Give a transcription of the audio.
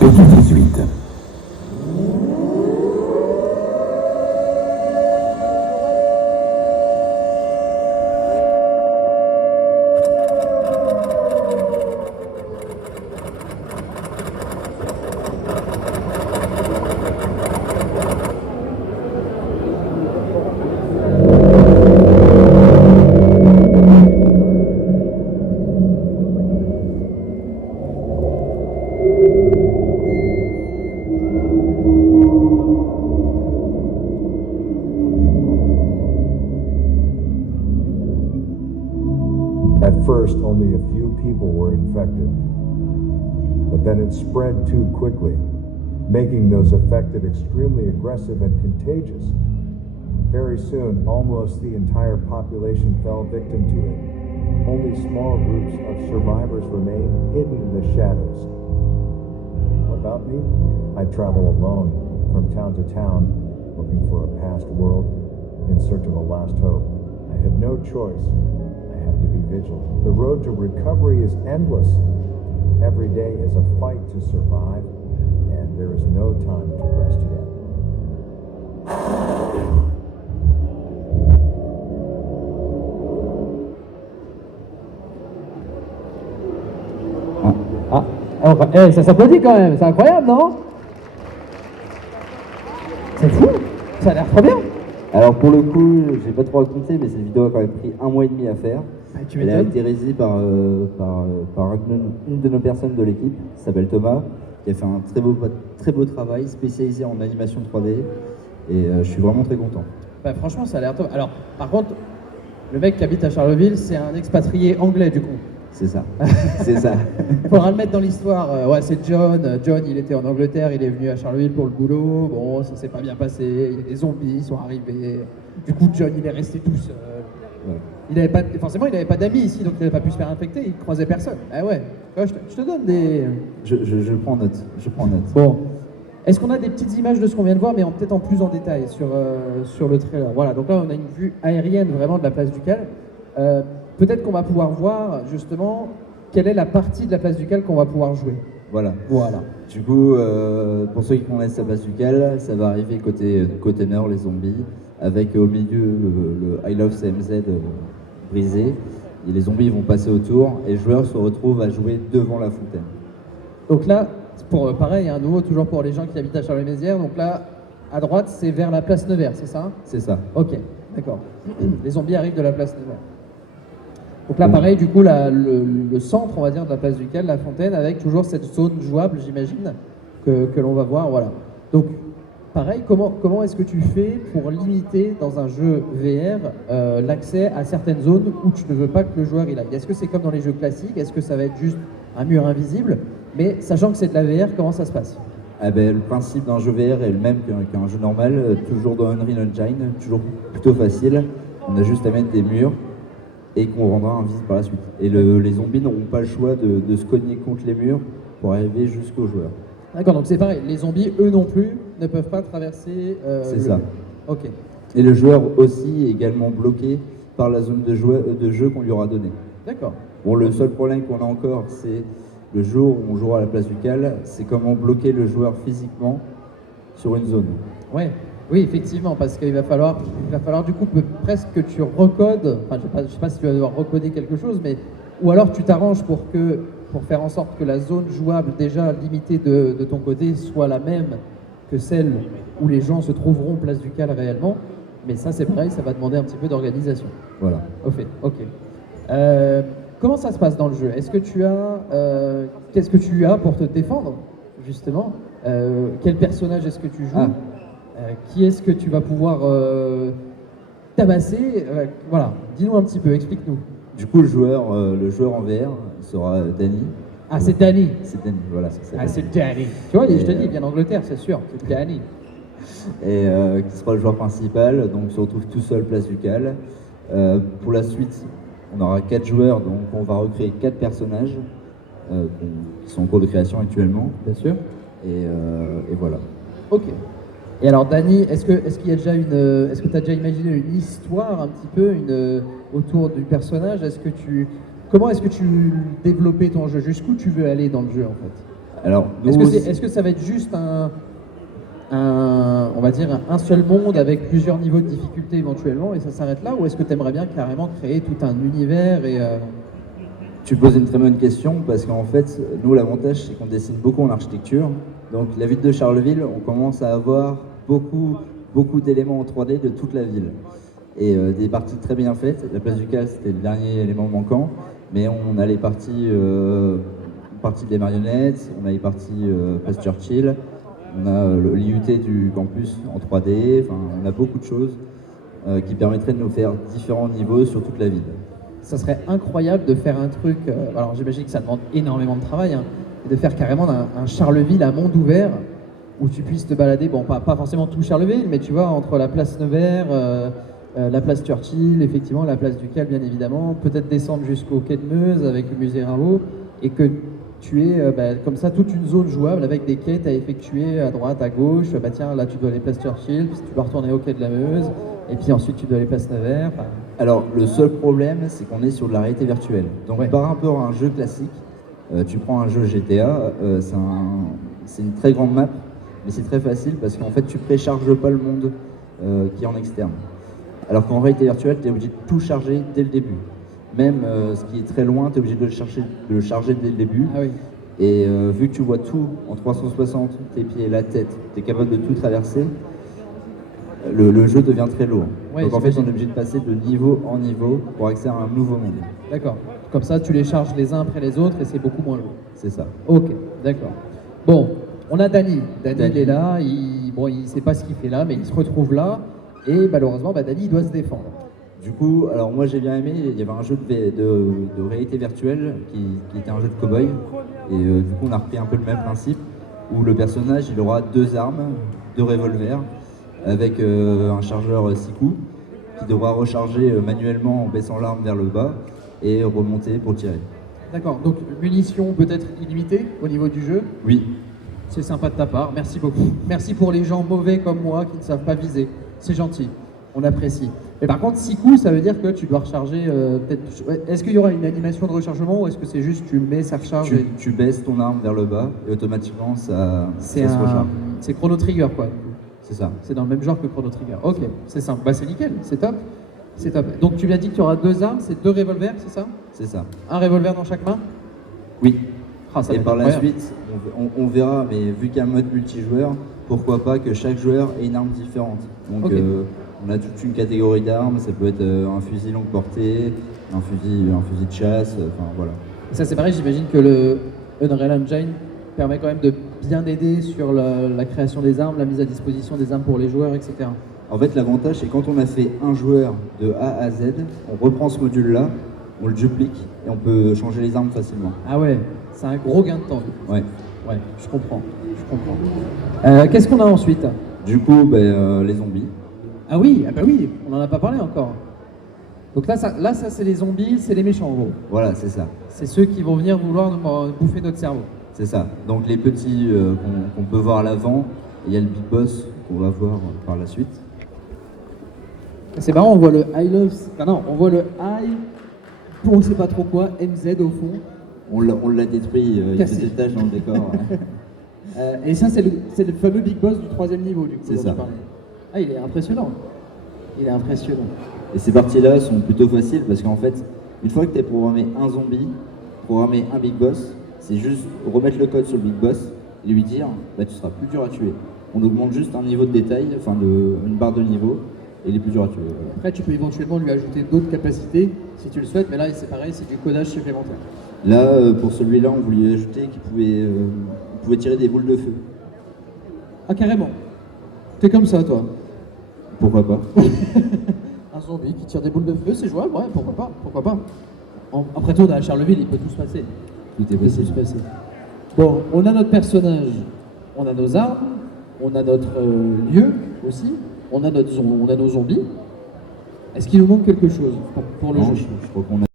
Peggy 18. At first, only a few people were infected, but then it spread too quickly, making those affected extremely aggressive and contagious. Very soon, almost the entire population fell victim to it. Only small groups of survivors remain hidden in the shadows. What about me? I travel alone from town to town, looking for a past world, in search of a last hope. I have no choice. I have to be vigilant. The road to recovery is endless. Every day is a fight to survive, and there is no time to rest yet. Ça s'applaudit quand même, c'est incroyable, non? C'est fou, ça a l'air trop bien. Alors pour le coup, j'ai pas trop raconté, mais cette vidéo a quand même pris 1 mois et demi à faire. Tu Elle a m'étonnes. été réalisée par une de nos personnes de l'équipe, qui s'appelle Thomas, qui a fait un très beau travail spécialisé en animation 3D. Et je suis vraiment très content. Bah, franchement, ça a l'air top. Alors, par contre, le mec qui habite à Charleville, c'est un expatrié anglais du coup. C'est ça. C'est ça. Faudra le mettre dans l'histoire. Ouais, c'est John. John, il était en Angleterre, il est venu à Charleville pour le boulot. Bon, ça s'est pas bien passé. Il y a des zombies, ils sont arrivés. Du coup, John, il est resté tout seul. Ouais. Forcément, il n'avait pas d'amis ici, donc il n'avait pas pu se faire infecter. Il croisait personne. Ah ouais. Ouais, je te donne des. Je prends note. Bon. Est-ce qu'on a des petites images de ce qu'on vient de voir, mais peut-être en plus en détail sur le trailer? Voilà. Donc là, on a une vue aérienne vraiment de la place Ducale. Peut-être qu'on va pouvoir voir justement quelle est la partie de la place Ducale qu'on va pouvoir jouer. Voilà. Voilà. Du coup, pour ceux qui connaissent la place Ducale, ça va arriver côté nord, les zombies, avec au milieu le I Love CMZ brisé. Et les zombies vont passer autour et le joueur se retrouve à jouer devant la fontaine. Donc là, pareil, nouveau toujours pour les gens qui habitent à Charleville-Mézières. Donc là, à droite, c'est vers la place Nevers, c'est ça? C'est ça. Ok, d'accord. Les zombies arrivent de la place Nevers. Donc là, pareil, du coup, le centre, on va dire, de la place Ducale, la fontaine, avec toujours cette zone jouable, j'imagine, que l'on va voir, voilà. Donc, pareil, comment est-ce que tu fais pour limiter dans un jeu VR l'accès à certaines zones où tu ne veux pas que le joueur il aille? Est-ce que c'est comme dans les jeux classiques? Est-ce que ça va être juste un mur invisible? Mais sachant que c'est de la VR, comment ça se passe? Ah ben, le principe d'un jeu VR est le même qu'un jeu normal, toujours dans Unreal Engine, toujours plutôt facile. On a juste à mettre des murs et qu'on rendra invisible par la suite. Et les zombies n'auront pas le choix de se cogner contre les murs pour arriver jusqu'au joueur. D'accord, donc c'est pareil, les zombies, eux non plus, ne peuvent pas traverser C'est ça. Ok. Et le joueur aussi est également bloqué par la zone de jeu qu'on lui aura donnée. D'accord. Bon, le seul problème qu'on a encore, c'est le jour où on jouera à la place Ducale, c'est comment bloquer le joueur physiquement sur une zone. Ouais. Oui, effectivement, parce qu'il va falloir du coup presque que tu recodes, enfin je sais pas si tu vas devoir recoder quelque chose, mais ou alors tu t'arranges pour faire en sorte que la zone jouable déjà limitée de ton côté soit la même que celle où les gens se trouveront place Ducale réellement, mais ça c'est pareil, ça va demander un petit peu d'organisation. Voilà. Au fait, ok. Comment ça se passe dans le jeu? Est-ce que tu as qu'est-ce que tu as pour te défendre justement? Quel personnage est-ce que tu joues? Qui est-ce que tu vas pouvoir tabasser? Voilà, dis-nous un petit peu, explique-nous. Du coup, le joueur en VR sera Danny. Ah, c'est Danny. C'est Danny, voilà. Ah, c'est Danny. Tu vois, je te dis, il vient d'Angleterre, c'est sûr, c'est Danny. Et qui sera le joueur principal, donc se retrouve tout seul place Ducale. Pour la suite, on aura 4 joueurs, donc on va recréer 4 personnages qui sont en cours de création actuellement. Bien sûr. Et voilà. Ok. Et alors, Danny, est-ce que tu as déjà imaginé une histoire un petit peu autour du personnage? Comment est-ce que tu développais ton jeu? Jusqu'où tu veux aller dans le jeu en fait? Alors, Est-ce nous, que ça va être juste on va dire un seul monde avec plusieurs niveaux de difficulté éventuellement et ça s'arrête là, ou est-ce que tu aimerais bien carrément créer tout un univers et tu poses une très bonne question parce qu'en fait, nous, l'avantage, c'est qu'on dessine beaucoup en architecture. Donc, la ville de Charleville, on commence à avoir beaucoup d'éléments en 3D de toute la ville. Et des parties très bien faites. La place du Cal, c'était le dernier élément manquant. Mais on a les parties des marionnettes, on a les parties place Churchill, on a l'IUT du campus en 3D. Enfin, on a beaucoup de choses qui permettraient de nous faire différents niveaux sur toute la ville. ça serait incroyable de faire un truc, alors j'imagine que ça demande énormément de travail, hein, de faire carrément un Charleville à monde ouvert où tu puisses te balader, bon pas forcément tout Charleville, mais tu vois entre la place Nevers, la place Churchill, effectivement la place du Cal bien évidemment, peut-être descendre jusqu'au quai de Meuse avec le musée Rimbaud, et que tu aies comme ça toute une zone jouable avec des quêtes à effectuer à droite, à gauche, bah tiens là tu dois aller place Churchill, puis tu dois retourner au quai de la Meuse, et puis ensuite tu dois aller place Nevers. Enfin, Alors, le seul problème, c'est qu'on est sur de la réalité virtuelle. Donc, Ouais. par rapport à un jeu classique, tu prends un jeu GTA, c'est une très grande map, mais c'est très facile parce qu'en fait, tu précharges pas le monde qui est en externe. Alors qu'en réalité virtuelle, tu es obligé de tout charger dès le début. Même ce qui est très loin, tu es obligé de le charger dès le début. ah oui. Et vu que tu vois tout en 360, tes pieds, la tête, tu es capable de tout traverser, le jeu devient très lourd. Ouais, Donc en fait, j'imagine. on est obligé de passer de niveau en niveau pour accéder à un nouveau monde. D'accord. Comme ça, tu les charges les uns après les autres et c'est beaucoup moins lourd. C'est ça. Ok, d'accord. Bon, on a Dany. Dany, Dany. il est là. Il sait pas ce qu'il fait là, mais il se retrouve là. Et malheureusement, Dany, il doit se défendre. Du coup, alors moi j'ai bien aimé, il y avait un jeu de réalité virtuelle qui était un jeu de cow-boy. Et du coup, on a repris un peu le même principe où le personnage il aura 2 armes, 2 revolvers, avec un chargeur 6 coups qui devra recharger manuellement en baissant l'arme vers le bas et remonter pour tirer. D'accord. Donc, munitions peut-être illimitées au niveau du jeu. Oui, C'est sympa de ta part. Merci beaucoup. Merci pour les gens mauvais comme moi qui ne savent pas viser. C'est gentil. On apprécie. Mais par contre, 6 coups, ça veut dire que tu dois recharger peut-être. Ouais, est-ce qu'il y aura une animation de rechargement ou est-ce que c'est juste tu mets, ça recharge et... tu baisses ton arme vers le bas et automatiquement ça C'est se recharge. c'est Chrono Trigger quoi. C'est ça. C'est dans le même genre que Chrono Trigger. Ok, c'est simple. Bah c'est nickel, c'est top. C'est top. Donc tu m'as dit que tu auras 2 armes, c'est 2 revolvers, c'est ça? C'est ça. Un revolver dans chaque main? Oui. Ah, ça Et va par être la incroyable. suite, on verra, mais vu qu'il y a un mode multijoueur, pourquoi pas que chaque joueur ait une arme différente. Donc Ok. on a toute une catégorie d'armes, ça peut être un fusil longue portée, un fusil de chasse, enfin voilà. Et ça c'est pareil, j'imagine que le Unreal Engine permet quand même de bien aider sur la création des armes, la mise à disposition des armes pour les joueurs, etc. En fait, l'avantage, c'est quand on a fait un joueur de A à Z, on reprend ce module-là, on le duplique et on peut changer les armes facilement. Ah ouais, c'est un gros gain de temps. Du coup. Ouais. Ouais, je comprends. Qu'est-ce qu'on a ensuite? Du coup, les zombies. Ah oui, on n'en a pas parlé encore. Donc là, ça c'est les zombies, c'est les méchants en gros. Voilà, c'est ça. C'est ceux qui vont venir vouloir nous bouffer notre cerveau. C'est ça. Donc les petits qu'on peut voir à l'avant, et il y a le big boss qu'on va voir par la suite. C'est marrant, on voit le I love. Enfin non, on voit le I. On sait pas trop quoi, MZ au fond. On l'a détruit, il Cassé. fait des taches dans le décor. Et ça, c'est le fameux big boss du 3e niveau du coup. C'est dont ça. tu parlais. Ah, il est impressionnant. Il est impressionnant. Et ces parties-là sont plutôt faciles parce qu'en fait, une fois que tu as programmé un zombie, programmé un big boss, c'est juste remettre le code sur le big boss et lui dire bah, tu seras plus dur à tuer. On augmente juste un niveau de détail, enfin une barre de niveau, et il est plus dur à tuer. Voilà. Après, tu peux éventuellement lui ajouter d'autres capacités si tu le souhaites, mais là, c'est pareil, c'est du codage supplémentaire. Là, pour celui-là, on voulait ajouter qu'il pouvait tirer des boules de feu. Ah, carrément. T'es comme ça, toi. Pourquoi pas? Un zombie qui tire des boules de feu, c'est jouable, ouais, pourquoi pas. Après tout, on est à Charleville, il peut tout se passer. Tout est Il peut tout possible. se passer. Bon, on a notre personnage, on a nos armes, on a notre lieu aussi, on a nos zombies. Est-ce qu'il nous manque quelque chose pour le Non, jeu? je crois qu'on a